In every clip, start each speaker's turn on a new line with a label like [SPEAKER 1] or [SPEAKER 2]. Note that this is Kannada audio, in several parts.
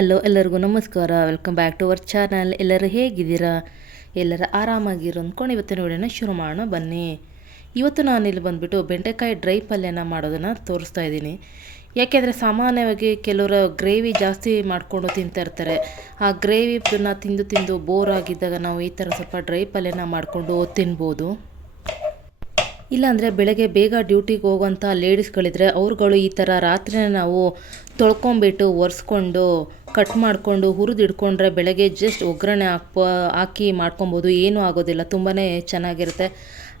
[SPEAKER 1] ಅಲ್ಲೋ ಎಲ್ಲರಿಗೂ ನಮಸ್ಕಾರ. Welcome back to our channel ಎಲ್ಲರೂ ಹೇಗಿದ್ದೀರಾ? ಎಲ್ಲರ ಆರಾಮಾಗಿರೋ ಅಂದ್ಕೊಂಡು ಇವತ್ತಿನ ವಿಡಿಯೋನ ಶುರು ಮಾಡೋಣ, ಬನ್ನಿ. ಇವತ್ತು ನಾನು ಇಲ್ಲಿ ಬಂದುಬಿಟ್ಟು ಬೆಂಡೆಕಾಯಿ ಡ್ರೈ ಪಲ್ಯನ ಮಾಡೋದನ್ನು ತೋರಿಸ್ತಾ ಇದ್ದೀನಿ. ಯಾಕೆಂದರೆ ಸಾಮಾನ್ಯವಾಗಿ ಕೆಲವರು ಗ್ರೇವಿ ಜಾಸ್ತಿ ಮಾಡಿಕೊಂಡು ತಿಂತಾ ಇರ್ತಾರೆ. ಆ ಗ್ರೇವಿನ ತಿಂದು ತಿಂದು ಬೋರ್ ಆಗಿದ್ದಾಗ ನಾವು ಈ ಥರ ಸ್ವಲ್ಪ ಡ್ರೈ ಪಲ್ಯನ ಮಾಡಿಕೊಂಡು ತಿನ್ಬೋದು. ಇಲ್ಲಾಂದರೆ ಬೆಳಗ್ಗೆ ಬೇಗ ಡ್ಯೂಟಿಗೆ ಹೋಗುವಂಥ ಲೇಡೀಸ್ಗಳಿದ್ರೆ ಅವ್ರುಗಳು ಈ ಥರ ರಾತ್ರಿನೇ ನಾವು ತೊಳ್ಕೊಂಬಿಟ್ಟು ಒರೆಸ್ಕೊಂಡು, ಕಟ್ ಮಾಡಿಕೊಂಡು ಹುರಿದು ಇಟ್ಕೊಂಡ್ರೆ ಬೆಳಗ್ಗೆ ಜಸ್ಟ್ ಒಗ್ಗರಣೆ ಹಾಕ್ಬೋ ಹಾಕಿ ಮಾಡ್ಕೊಬೋದು. ಏನೂ ಆಗೋದಿಲ್ಲ. ತುಂಬಾ ಚೆನ್ನಾಗಿರುತ್ತೆ.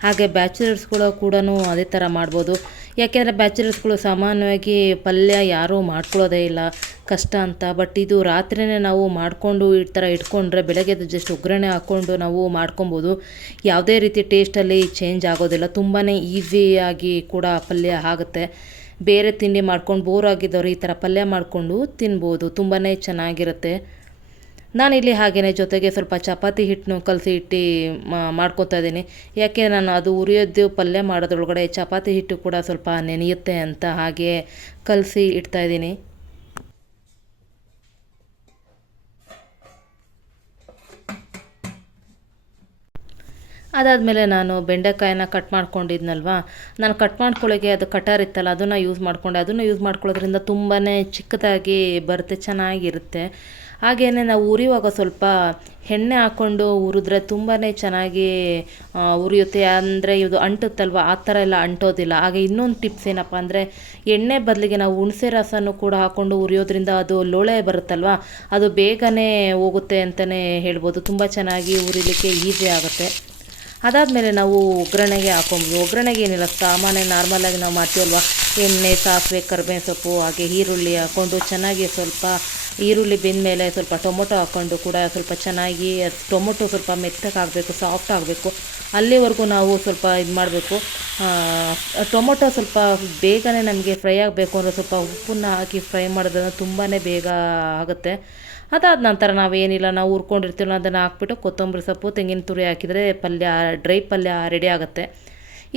[SPEAKER 1] ಹಾಗೆ ಬ್ಯಾಚುಲರ್ಸ್ಗಳು ಕೂಡ ಅದೇ ಥರ ಮಾಡ್ಬೋದು. ಯಾಕೆಂದರೆ ಬ್ಯಾಚುಲರ್ಸ್ಗಳು ಸಾಮಾನ್ಯವಾಗಿ ಪಲ್ಯ ಯಾರೂ ಮಾಡ್ಕೊಳ್ಳೋದೇ ಇಲ್ಲ, ಕಷ್ಟ ಅಂತ. ಬಟ್ ಇದು ರಾತ್ರಿನೇ ನಾವು ಮಾಡಿಕೊಂಡು ಈ ಥರ ಇಟ್ಕೊಂಡ್ರೆ ಬೆಳಗ್ಗೆ ಜಸ್ಟ್ ಒಗ್ಗರಣೆ ಹಾಕ್ಕೊಂಡು ನಾವು ಮಾಡ್ಕೊಬೋದು. ಯಾವುದೇ ರೀತಿ ಟೇಸ್ಟಲ್ಲಿ ಚೇಂಜ್ ಆಗೋದಿಲ್ಲ. ತುಂಬಾ ಈಸಿಯಾಗಿ ಕೂಡ ಪಲ್ಯ ಆಗುತ್ತೆ. ಬೇರೆ ತಿಂಡಿ ಮಾಡ್ಕೊಂಡು ಬೋರ್ ಆಗಿದ್ದವರು ಈ ಥರ ಪಲ್ಯ ಮಾಡಿಕೊಂಡು ತಿನ್ಬೋದು. ತುಂಬಾ ಚೆನ್ನಾಗಿರುತ್ತೆ. ನಾನಿಲ್ಲಿ ಹಾಗೆಯೇ ಜೊತೆಗೆ ಸ್ವಲ್ಪ ಚಪಾತಿ ಹಿಟ್ಟನ್ನು ಕಲಸಿ ಇಟ್ಟು ಮಾಡ್ಕೋತಾ ಇದ್ದೀನಿ. ಯಾಕೆ ನಾನು ಅದು ಉರಿಯೋದು ಪಲ್ಯ ಮಾಡೋದ್ರೊಳಗಡೆ ಚಪಾತಿ ಹಿಟ್ಟು ಕೂಡ ಸ್ವಲ್ಪ ನೆನೆಯುತ್ತೆ ಅಂತ ಹಾಗೆ ಕಲಸಿ ಇಡ್ತಾಯಿದ್ದೀನಿ ಅದಾದಮೇಲೆ ನಾನು ಬೆಂಡೆಕಾಯನ್ನ ಕಟ್ ಮಾಡ್ಕೊಂಡಿದ್ನಲ್ವ? ನಾನು ಕಟ್ ಮಾಡ್ಕೊಳ್ಳೋಕೆ ಅದು ಕಟಾರ್ ಇತ್ತಲ್ಲ, ಅದನ್ನು ಯೂಸ್ ಮಾಡಿಕೊಂಡೆ. ಅದನ್ನು ಯೂಸ್ ಮಾಡ್ಕೊಳ್ಳೋದ್ರಿಂದ ತುಂಬಾ ಚಿಕ್ಕದಾಗಿ ಬರುತ್ತೆ, ಚೆನ್ನಾಗಿರುತ್ತೆ. ಹಾಗೆಯೇ ನಾವು ಉರಿಯುವಾಗ ಸ್ವಲ್ಪ ಎಣ್ಣೆ ಹಾಕ್ಕೊಂಡು ಉರಿದ್ರೆ ತುಂಬಾ ಚೆನ್ನಾಗಿ ಉರಿಯುತ್ತೆ. ಅಂದರೆ ಇದು ಅಂಟುತ್ತಲ್ವ? ಆ ಥರ ಎಲ್ಲ ಅಂಟೋದಿಲ್ಲ. ಹಾಗೆ ಇನ್ನೊಂದು ಟಿಪ್ಸ್ ಏನಪ್ಪ ಅಂದರೆ, ಎಣ್ಣೆ ಬದಲಿಗೆ ನಾವು ಹುಣಸೆ ರಸನೂ ಕೂಡ ಹಾಕ್ಕೊಂಡು ಉರಿಯೋದ್ರಿಂದ ಅದು ಲೋಳೆ ಬರುತ್ತಲ್ವ? ಅದು ಬೇಗನೆ ಹೋಗುತ್ತೆ ಅಂತಲೇ ಹೇಳ್ಬೋದು. ತುಂಬ ಚೆನ್ನಾಗಿ ಉರಿಲಿಕ್ಕೆ ಈಸಿ ಆಗುತ್ತೆ. ಅದಾದಮೇಲೆ ನಾವು ಒಗ್ಗರಣೆಗೆ ಹಾಕೊಂಬೋದು ಒಗ್ಗರಣೆಗೆ ಏನಿಲ್ಲ, ಸಾಮಾನ್ಯ ನಾರ್ಮಲಾಗಿ ನಾವು ಮಾಡ್ತೀವಲ್ವ? ಎಣ್ಣೆ, ಸಾಸಿವೆ ಕರಿಬೇವು ಸೊಪ್ಪು, ಹಾಗೆ ಈರುಳ್ಳಿ ಹಾಕ್ಕೊಂಡು ಚೆನ್ನಾಗಿ ಸ್ವಲ್ಪ ಈರುಳ್ಳಿ ಬೆಂದಮೇಲೆ ಸ್ವಲ್ಪ ಟೊಮೊಟೊ ಹಾಕ್ಕೊಂಡು ಕೂಡ ಸ್ವಲ್ಪ ಚೆನ್ನಾಗಿ ಟೊಮೊಟೊ ಸ್ವಲ್ಪ ಮೆತ್ತಕ್ಕಾಗಬೇಕು ಸಾಫ್ಟ್ ಆಗಬೇಕು. ಅಲ್ಲಿವರೆಗೂ ನಾವು ಸ್ವಲ್ಪ ಇದು ಮಾಡಬೇಕು. ಟೊಮೊಟೊ ಸ್ವಲ್ಪ ಬೇಗನೆ ನಮಗೆ ಫ್ರೈ ಆಗಬೇಕು ಅಂದರೆ ಸ್ವಲ್ಪ ಉಪ್ಪನ್ನು ಹಾಕಿ ಫ್ರೈ ಮಾಡೋದ್ರಿಂದ ತುಂಬಾ ಬೇಗ ಆಗುತ್ತೆ. ಅದಾದ ನಂತರ ನಾವೇನಿಲ್ಲ, ನಾವು ಹುರ್ಕೊಂಡಿರ್ತೀವಲ್ಲ ಅದನ್ನು ಹಾಕ್ಬಿಟ್ಟು ಕೊತ್ತಂಬರಿ ಸೊಪ್ಪು, ತೆಂಗಿನ ತುರಿ ಹಾಕಿದರೆ ಪಲ್ಯ, ಡ್ರೈ ಪಲ್ಯ ರೆಡಿ ಆಗುತ್ತೆ.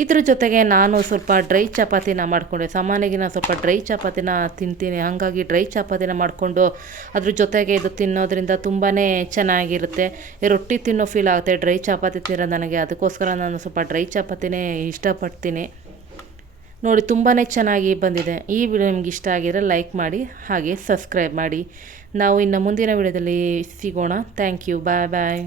[SPEAKER 1] ಇದ್ರ ಜೊತೆಗೆ ನಾನು ಸ್ವಲ್ಪ ಡ್ರೈ ಚಪಾತಿನ ಮಾಡಿಕೊಂಡೆ. ಸಾಮಾನ್ಯವಾಗಿ ನಾನು ಸ್ವಲ್ಪ ಡ್ರೈ ಚಪಾತಿನ ತಿಂತೀನಿ. ಹಾಗಾಗಿ ಡ್ರೈ ಚಪಾತಿನ ಮಾಡಿಕೊಂಡು ಅದ್ರ ಜೊತೆಗೆ ಇದು ತಿನ್ನೋದ್ರಿಂದ ತುಂಬಾ ಚೆನ್ನಾಗಿರುತ್ತೆ. ರೊಟ್ಟಿ ತಿನ್ನೋ ಫೀಲ್ ಆಗುತ್ತೆ. ಡ್ರೈ ಚಪಾತಿ ತಿನ್ನೋ ನನಗೆ. ಅದಕ್ಕೋಸ್ಕರ ನಾನು ಸ್ವಲ್ಪ ಡ್ರೈ ಚಪಾತಿನೇ ಇಷ್ಟಪಡ್ತೀನಿ. ನೋಡಿ ತುಂಬಾ ಚೆನ್ನಾಗಿ ಬಂದಿದೆ. ಈ ವಿಡಿಯೋ ನಿಮ್ಗೆ ಇಷ್ಟ ಆಗಿದ್ರೆ ಲೈಕ್ ಮಾಡಿ, ಹಾಗೆ ಸಬ್ಸ್ಕ್ರೈಬ್ ಮಾಡಿ. ನಾವು ಇನ್ನು ಮುಂದಿನ ವಿಡಿಯೋದಲ್ಲಿ ಸಿಗೋಣ. Thank you bye bye